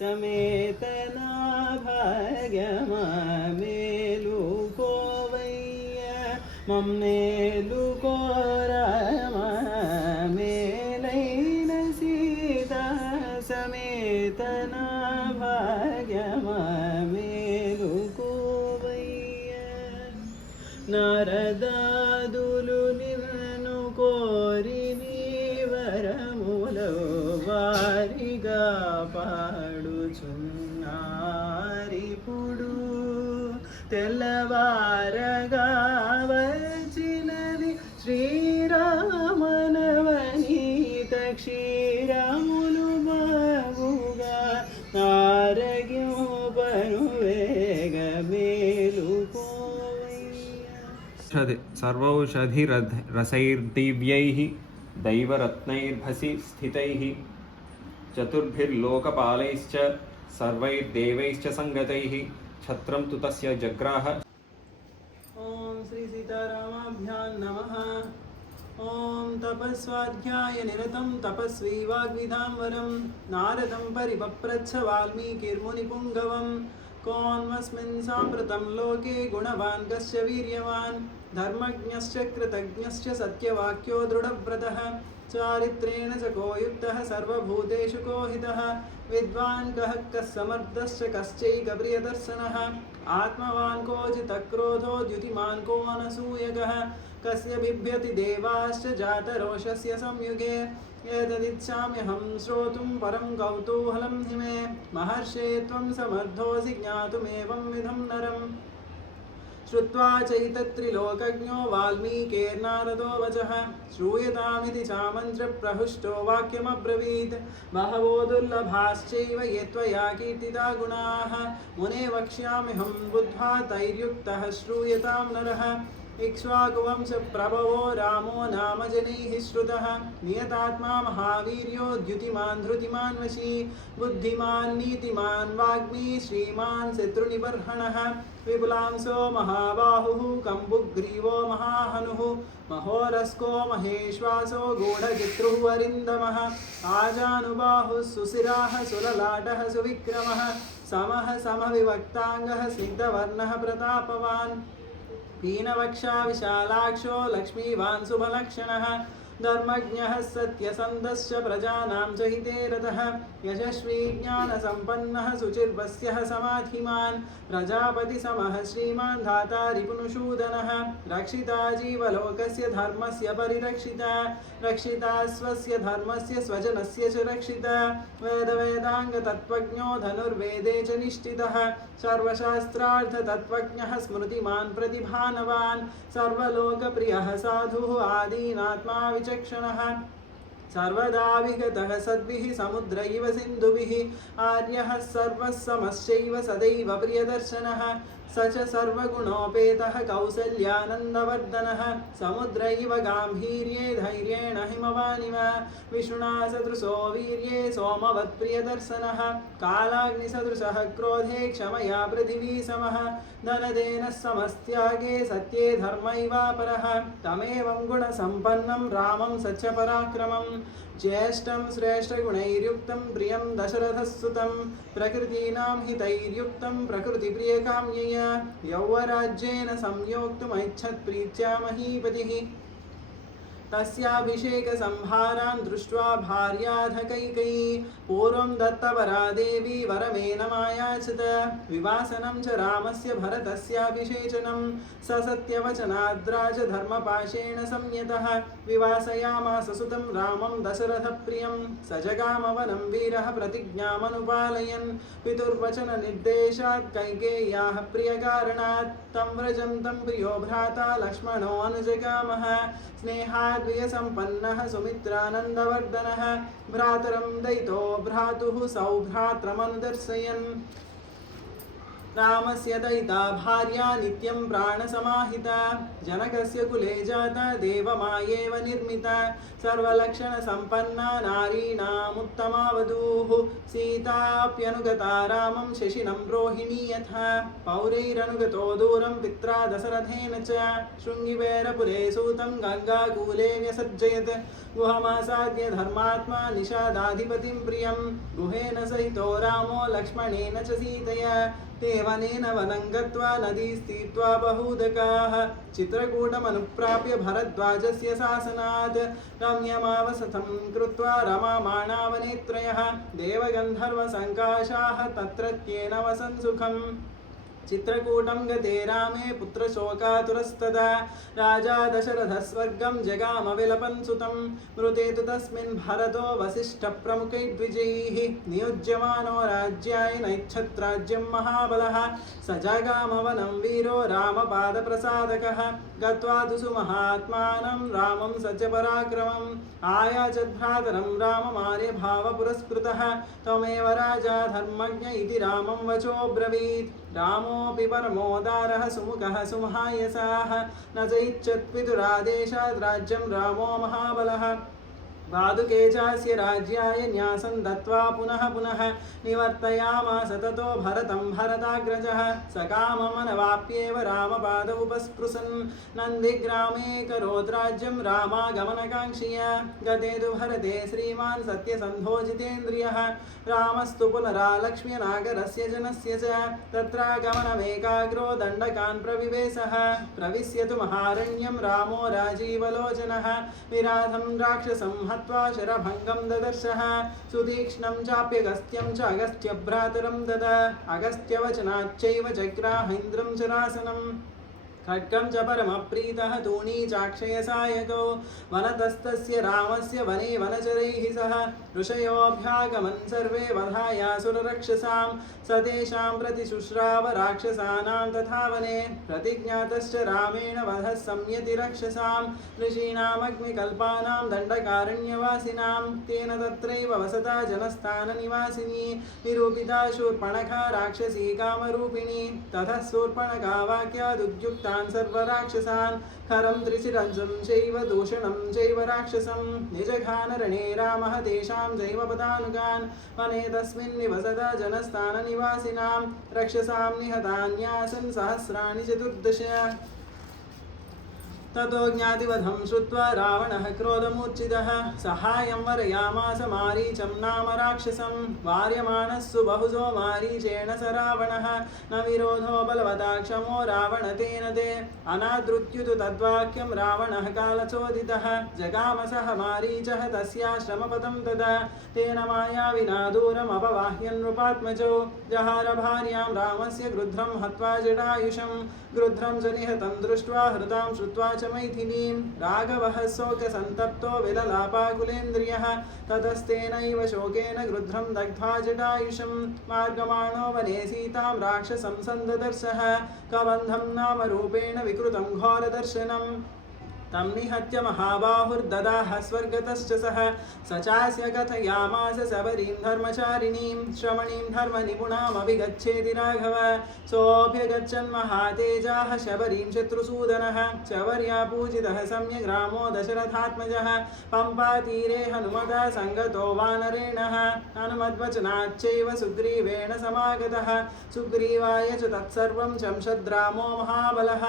समेतना भाग्यमेलुकोवय्य मम्मेलुकोरमेलैन सीता समेतना भाग्यमेलुकोवय्य नारदादुलु निन्नु कोरिनि वरमुलो वारिगा పాడుచున్నారిపుడు తెల్లవారగా వచ్చినది శ్రీరామనవనీత క్షీరములు బాగుగా ఆరగ్యోపను వేగ మేలుకోవయ్య सर्वौषधिरसैर्दिव्यैः दैवरत्नैर्भसि स्थितैः चतुर्भिर्लोकपालैश्च सर्वैर्देवैश्च संगतैः छत्रं तु तस्य जग्राह। ओम श्री सीतारामाभ्यां नमः। ओम तपस्वाध्याय निरतं तपस्वी वाग्विदाम्बरं नारदं परिपप्रच्छ वाल्मीकिर्मुनिपुङ्गवं कोन्वस्मिन् साम्प्रतं लोके गुणवान् कस्य वीर्यवान् धर्मज्ञश्च कृतज्ञश्च सत्यवाक्यो दृढव्रतः चारित्रेण च को युक्तः सर्वभूतेषु को हितः विद्वान् कः कः समर्थश्च कश्चैकप्रियदर्शनः आत्मवान् को जितक्रोधो द्युतिमान् को अनसूयकः कस्य बिभ्यति देवाश्च जातरोषस्य संयुगे एतदिच्छाम्यहं श्रोतुं परं कौतूहलं हि मे महर्षे त्वं समर्थोऽसि ज्ञातुमेवं विधं नरम् श्रुत्वा चैतत्रिलोकज्ञो वाल्मीकिर्नारदो वचः श्रूयतामिति चामन्त्रप्रहृष्टो वाक्यमब्रवीत् बहवो दुर्लभाश्चैव ये त्वया कीर्तिता गुणाः मुने वक्ष्याम्यहं बुद्ध्वा तैर्युक्तः श्रूयतां नरः इक्ष्वाकुवंशप्रभवो रामो नाम जनैः श्रुतः नियतात्मा महावीर्यो द्युतिमान् धृतिमान् वशी बुद्धिमान् नीतिमान् वाग्मी श्रीमान् शत्रुनिबर्हणः विपुलांसो महाबाहुः कम्बुग्रीवो महाहनुः महोरस्को महेश्वासो गूढजित्रुः वरिन्दमः आजानुबाहुः सुशिराः सुललाटः सुविक्रमः समः समविभक्ताङ्गः स्निग्धवर्णः प्रतापवान् पीनवक्षा विशालाक्षो लक्ष्मीवान् शुभलक्षणः धर्मज्ञः सत्यसन्धश्च प्रजानां च हिते रतः यशस्वी ज्ञानसम्पन्नः शुचिर्वस्यः समाधिमान् प्रजापतिसमः श्रीमान् धाता रिपुनुषूदनः रक्षिता जीवलोकस्य धर्मस्य परिरक्षिता रक्षिता स्वस्य धर्मस्य स्वजनस्य च रक्षिता वेदवेदाङ्गतत्त्वज्ञो धनुर्वेदे च निष्ठितः सर्वशास्त्रार्थतत्त्वज्ञः स्मृतिमान् प्रतिभानवान् सर्वलोकप्रियः साधुः आदीनात्मा विचक्षणः सर्वदा विगतः सद्भिः समुद्र इव सिन्धुभिः आर्यः सर्वः समश्चैव सदैव प्रियदर्शनः स च सर्वगुणोपेतः कौसल्यानन्दवर्धनः समुद्र इव गाम्भीर्ये धैर्येण हिमवानिव विष्णुना सदृशो वीर्ये सोमवत्प्रियदर्शनः कालाग्निसदृशः क्रोधे क्षमया पृथिवी समः धनदेनः समस्त्यागे सत्ये धर्मैवापरः तमेवं गुणसम्पन्नं रामं सच्चपराक्रमं ज्येष्ठं श्रेष्ठगुणैर्युक्तं प्रियं दशरथस्सुतं प्रकृतीनां हितैर्युक्तं प्रकृतिप्रियकाम्यया यौवराज्येन संयोक्तुमैच्छत्प्रीत्या महीपतिः तस्याभिषेकसंहारान् दृष्ट्वा भार्याथ कैकेयी पूर्वं दत्तवरा देवी वरमेनमायाचत विवासनं च रामस्य भरतस्याभिषेचनं स सत्यवचनाद्राजधर्मपाशेन संयतः विवासयामास सुतं रामं दशरथप्रियं स जगामवनं वीरः प्रतिज्ञामनुपालयन् पितुर्वचननिर्देशात् कैकेय्याः प्रियकारणात् तं व्रजं तं प्रियो भ्राता लक्ष्मणो अनुजगामः स्नेहाद्वियसम्पन्नः सुमित्रानन्दवर्धनः भ्रातरं दयितो भ्रातुः सौभ्रात्रमनुदर्शयन् रामस्य दयिता भार्या नित्यं प्राणसमाहिता जनकस्य कुले जाता देवमायेव निर्मिता सर्वलक्षणसम्पन्ना नारीणामुत्तमा वधूः सीताप्यनुगता रामं शशिनं रोहिणी यथा पौरैरनुगतो दूरं पित्रा दशरथेन च शृङ्गिवेरपुरे सूतं गङ्गाकूले व्यसज्जयत् गुहमासाद्य धर्मात्मा निषादाधिपतिं प्रियं गुहेन सहितो रामो लक्ष्मणेन च सीतया तेवनेन वनं गत्वा नदी स्थित्वा बहूदकाः चित्रकूटमनुप्राप्य भरद्वाजस्य शासनात् रम्यमावसतं कृत्वा रमामाणावनेत्रयः देवगन्धर्वसङ्काशाः तत्रत्येन वसन् सुखम् चित्रकूटं गते रामे पुत्रशोकातुरस्तदा राजा दशरथः स्वर्गं जगाम विलपन् सुतं मृते तु तस्मिन् भरतो वसिष्ठप्रमुखैर्द्विजैः नियुज्यमानो राज्याय नैच्छत्राज्यं महाबलः स जगाम वनं वीरो रामपादप्रसादकः गत्वा तु सुमहात्मानं रामं सज्जपराक्रमम् आयाचद्भ्रातरं राममार्यभावपुरस्कृतः त्वमेव राजा धर्मज्ञ इति रामं वचोऽब्रवीत् रामोऽपि परमोदारः सुमुखः सुमहायसाः न चैच्छत्पितुरादेशात् राज्यं रामो महाबलः पादुके चास्य राज्याय न्यासं दत्त्वा पुनः पुनः निवर्तयामास ततो भरतं भरताग्रजः सकाममनवाप्येव रामपाद उपस्पृशन् नन्दिग्रामे करोत् राज्यं रामागमनकाङ्क्षिया गते तु भरते श्रीमान् सत्यसन्धो जितेन्द्रियः रामस्तु पुनरालक्ष्म्यनागरस्य जनस्य च तत्रागमनमेकाग्रो दण्डकान् प्रविवेशः प्रविश्य तु महारण्यं रामो राजीवलोचनः विराधं राक्षसं हत्वा शरभङ्गं ददर्शः सुतीक्ष्णं चाप्यगस्त्यं च अगस्त्यभ्रातरं दद अगस्त्यवचनाच्चैव जग्राहेन्द्रं चरासनम् खड्गं च परमप्रीतः तूणी चाक्षयसायकौ वनतस्तस्य रामस्य वने वनचरैः सह ऋषयोऽभ्यागमन् सर्वे वधायासुररक्षसां स तेषां प्रतिशुश्राव राक्षसानां तथा वने प्रतिज्ञातश्च रामेण वधः संयति रक्षसां ऋषीणामग्निकल्पानां दण्डकारण्यवासिनां तेन तत्रैव वसता जनस्थाननिवासिनी निरूपिता शूर्पणखा राक्षसी कामरूपिणी ततः शूर्पणखा वाक्यादुद्युक्ता सर्वराक्षसान् खरं त्रिशिरंसं चैव दूषणं चैव राक्षसं निजघानरणे रामः तेषां जैव पदानुगान् वने तस्मिन् निवसता जनस्थाननिवासिनां रक्षसां निहतान्यासन् सहस्राणि 14 ततो ज्ञातिवधं श्रुत्वा रावणः क्रोधमूर्छितः सहायं वरयामास मारीचं नाम राक्षसं वार्यमाणः सुबहुजो मारीचेण स रावणः न विरोधो बलवता क्षमो रावणतेन ते अनादृत्युतु तद्वाक्यं रावणः कालचोदितः जगाम सह मारीचः तस्याश्रमपदं तदा तेन मायाविना दूरमपवाह्य नृपात्मजौ जहार भार्यां रामस्य गृध्रं हत्वा जटायुषं गृध्रं च निहतं दृष्ट्वा हृतां श्रुत्वा च मैथिलीं राघवः शोकसन्तप्तो विललापाकुलेन्द्रियः ततस्तेनैव शोकेन गृध्रं दग्ध्वा जटायुषं मार्गमाणो वने सीतां राक्षसं सन्ददर्शः कबन्धं नाम रूपेण विकृतं घोरदर्शनम् तं निहत्य महाबाहुर्ददाह स्वर्गतश्च सः स चास्य कथयामास शबरीं धर्मचारिणीं श्रमणीं धर्मनिपुणामभिगच्छेति राघव सोऽभ्यगच्छन् महातेजाः शबरीं शत्रुसूदनः शबर्या पूजितः सम्यग् रामो दशरथात्मजः पम्पातीरे हनुमता सङ्गतो वानरेणः हनुमद्वचनाच्चैव सुग्रीवेण समागतः सुग्रीवाय च तत्सर्वं चंशद्रामो महाबलः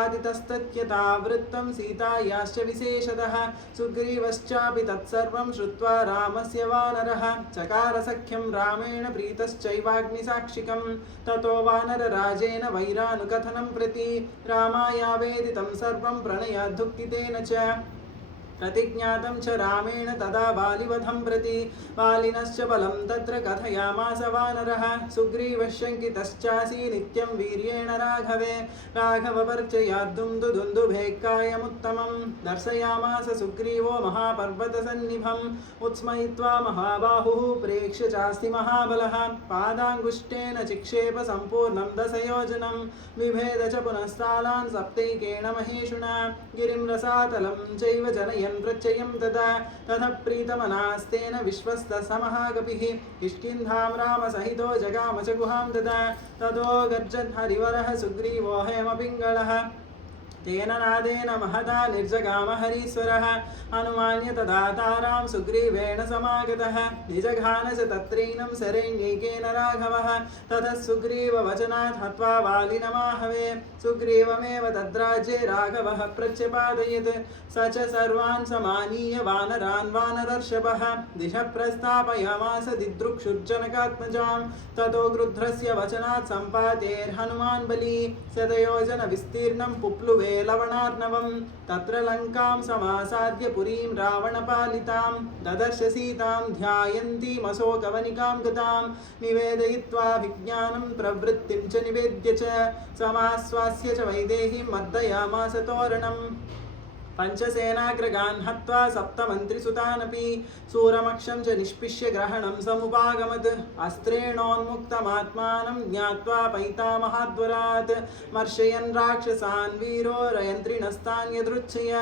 आदितस्तत्यतावृत्तं सीतायाश्च विशेषतः सुग्रीवश्चापि तत्सर्वं श्रुत्वा रामस्य वानरः चकार सख्यं रामेण प्रीतश्चैवाग्निसाक्षिकं ततो वानरराजेन वैरानुकथनं प्रति रामायावेदितं सर्वं प्रणयाद्दुःखितेन च प्रतिज्ञातं च रामेण तदा बालिवधं प्रति बालिनश्च बलं तत्र कथयामास वानरः सुग्रीवशङ्कितश्चासी नित्यं वीर्येण राघवे राघवपर्चयाद्दुन्दुभेक्कायमुत्तमं दर्शयामास सुग्रीवो महापर्वतसन्निभम् उत्स्मयित्वा महाबाहुः प्रेक्ष्य चास्ति महाबलः पादाङ्गुष्ठेन चिक्षेप सम्पूर्णं दशयोजनं बिभेद च पुनस्तालान् सप्तैकेण महेशुना गिरिं रसातलं चैव जनयन् कीर्तयन् प्रत्ययं तदा ततः प्रीतमनास्तेन विश्वस्तसमः कपिः किष्किन्धां रामसहितो जगाम च गुहां तदा ततो गर्जन् हरिवरः सुग्रीवो हेमपिङ्गळः तेन नादेन महता निर्जगाम हरीश्वरः अनुमान्य तदा तारां सुग्रीवेण समागतः निजघान च तत्रैनं शरण्यैकेन राघवः ततः सुग्रीववचनात् हत्वा वालिनमाहवे सुग्रीवमेव तद्राज्ये राघवः प्रत्यपादयत् स च सर्वान् समानीय वानरान् वानरर्षभः दिशः प्रस्थापयामास दिदृक्षुर्जनकात्मजां ततो गृध्रस्य वचनात् सम्पातेर्हनुमान् बली शतयोजनविस्तीर्णं पुप्लुवे लवणार्णवं तत्र लङ्कां समासाद्य पुरीं रावणपालितां ददर्श सीतां ध्यायन्तीमशोकवनिकां गतां निवेदयित्वाभिज्ञानं प्रवृत्तिं च निवेद्य च समाश्वास्य च वैदेहीं मर्दयामास तोरणम् पञ्चसेनाग्रगान् हत्वा सप्तमन्त्रिसुतानपि सूरमक्षं च निष्पिष्य ग्रहणं समुपागमत् अस्त्रेणोन्मुक्तमात्मानं ज्ञात्वा पैतामहाद्वरात् मर्शयन् राक्षसान् वीरो रयन्त्रिणस्तान् यदृच्छय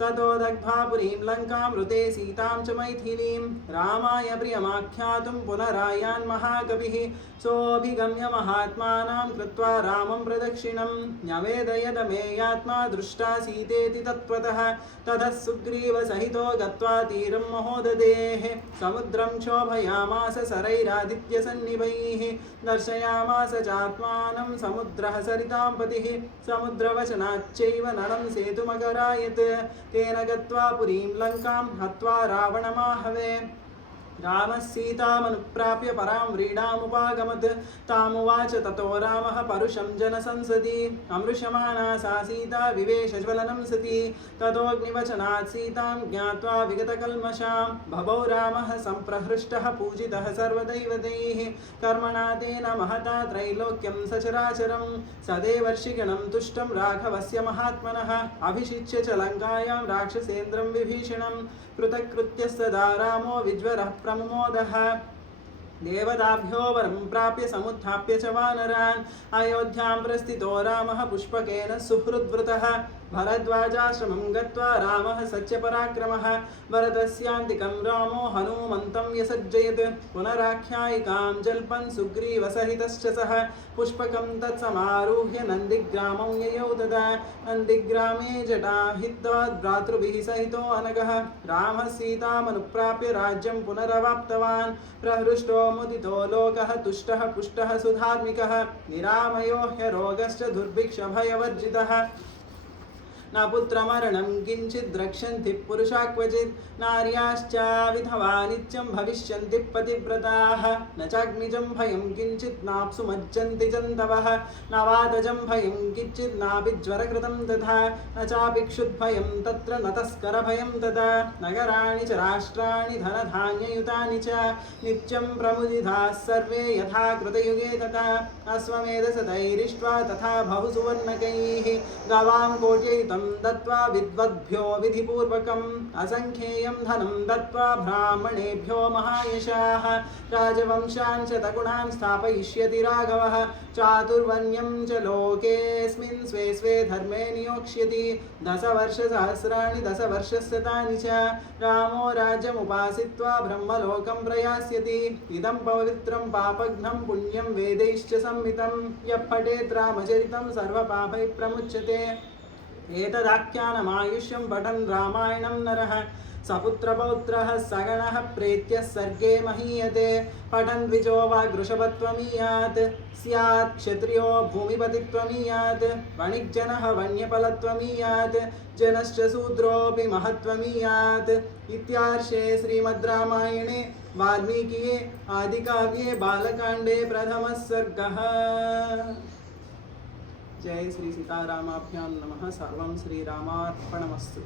ततो दग्ध्वा पुरीं लङ्कां ऋते सीतां च मैथिलीं रामाय प्रियमाख्यातुं पुनरायान् महाकविः सोऽभिगम्य महात्मानां कृत्वा रामं प्रदक्षिणं न्यवेदयदमेयात्मा दृष्टा सीतेति तत्त्वतः ततः सुग्रीवसहितो गत्वा तीरं महोदधेः समुद्रं क्षोभयामास सरैरादित्यसन्निभैः दर्शयामास चात्मानं समुद्रः सरितां पतिः समुद्रवचनाच्चैव नलं सेतुमकरायत् तेन गत्वा पुरीं लङ्कां हत्वा रावणमाहवे रामः सीतामनुप्राप्य परां व्रीडामुपागमत् तामुवाच ततो रामः परुषं जनसंसदि अमृषमाणा सा सीता विवेशज्वलनं सति ततोऽग्निवचनात् सीतां ज्ञात्वा विगतकल्मषां भवौ रामः सम्प्रहृष्टः पूजितः सर्वदैवतैः कर्मणा तेन महता त्रैलोक्यं सचराचरं सदेवर्षिगणं तुष्टं राघवस्य महात्मनः अभिषिच्य च लङ्कायां राक्षसेन्द्रं विभीषणं कृतकृत्यस्तदा रामो विज्वरः प्रमुमोदः देवताभ्यो वरं प्राप्य समुत्थाप्य च वानरान् अयोध्यां प्रस्थितो रामः पुष्पकेन सुहृद्वृतः भरद्वाजाश्रमं गत्वा रामः सत्यपराक्रमः भरतस्यान्तिकं रामो हनूमन्तं व्यसज्जयत् पुनराख्यायिकां जल्पन् सुग्रीवसहितश्च सः पुष्पकं तत्समारुह्य नन्दिग्रामं ययौ तदा नन्दिग्रामे जटाभिद्वाद् भ्रातृभिः सहितो अनघः रामः सीतामनुप्राप्य राज्यं पुनरवाप्तवान् प्रहृष्टो मुदितो लोकः तुष्टः पुष्टः सुधार्मिकः निरामयो ह्यरोगश्च दुर्भिक्षभयवर्जितः न पुत्रमरणं किञ्चित् द्रक्ष्यन्ति पुरुषा क्वचित् नार्याश्च विधवा नित्यं भविष्यन्ति पतिव्रताः न चाग्निजं भयं किञ्चित् नाप्सु मज्जन्ति जन्तवः न वातजं भयं किञ्चित् नाभिज्वरकृतं तथा न चाभिक्षुद्भयं तत्र न तस्करभयं तथा नगराणि च राष्ट्राणि धनधान्ययुतानि च नित्यं प्रमुदिताः सर्वे यथा कृतयुगे तथा अश्वमेधशतैरिष्ट्वा तथा बहुसुवर्णकैः गवां कोट्ययुतं दत्त्वा विद्वद्भ्यो विधिपूर्वकम् असंख्येयं धनं दत्त्वा ब्राह्मणेभ्यो महायशाः राजवंशान् शतगुणान् स्थापयिष्यति राघवः चातुर्वर्ण्यं च लोकेऽस्मिन् स्वे स्वे धर्मे नियोक्ष्यति दशवर्षसहस्राणि दशवर्षशतानि च रामो राज्यमुपासित्वा ब्रह्मलोकं प्रयास्यति इदं पवित्रं पापघ्नं पुण्यं वेदैश्च संहितं यः पठेत् रामचरितं सर्वपापैः प्रमुच्यते एतदाख्यानमायुष्यं पठन् रामायणं नरः सपुत्रपौत्रः सगणः प्रेत्यः सर्गे महीयते पठन् द्विजो वा वृषभत्वमीयात् स्यात् क्षत्रियो भूमिपतित्वमीयात् वणिक्जनः वन्यफलत्वमीयात् जनश्च शूद्रोऽपि महत्त्वमीयात् इत्यार्षे श्रीमद् रामायणे वाल्मीकिये आदिकाव्ये बालकाण्डे प्रथमः सर्गः। जय श्री सीतारामाभ्यां नमः। सर्वं श्रीरामार्पणमस्तु।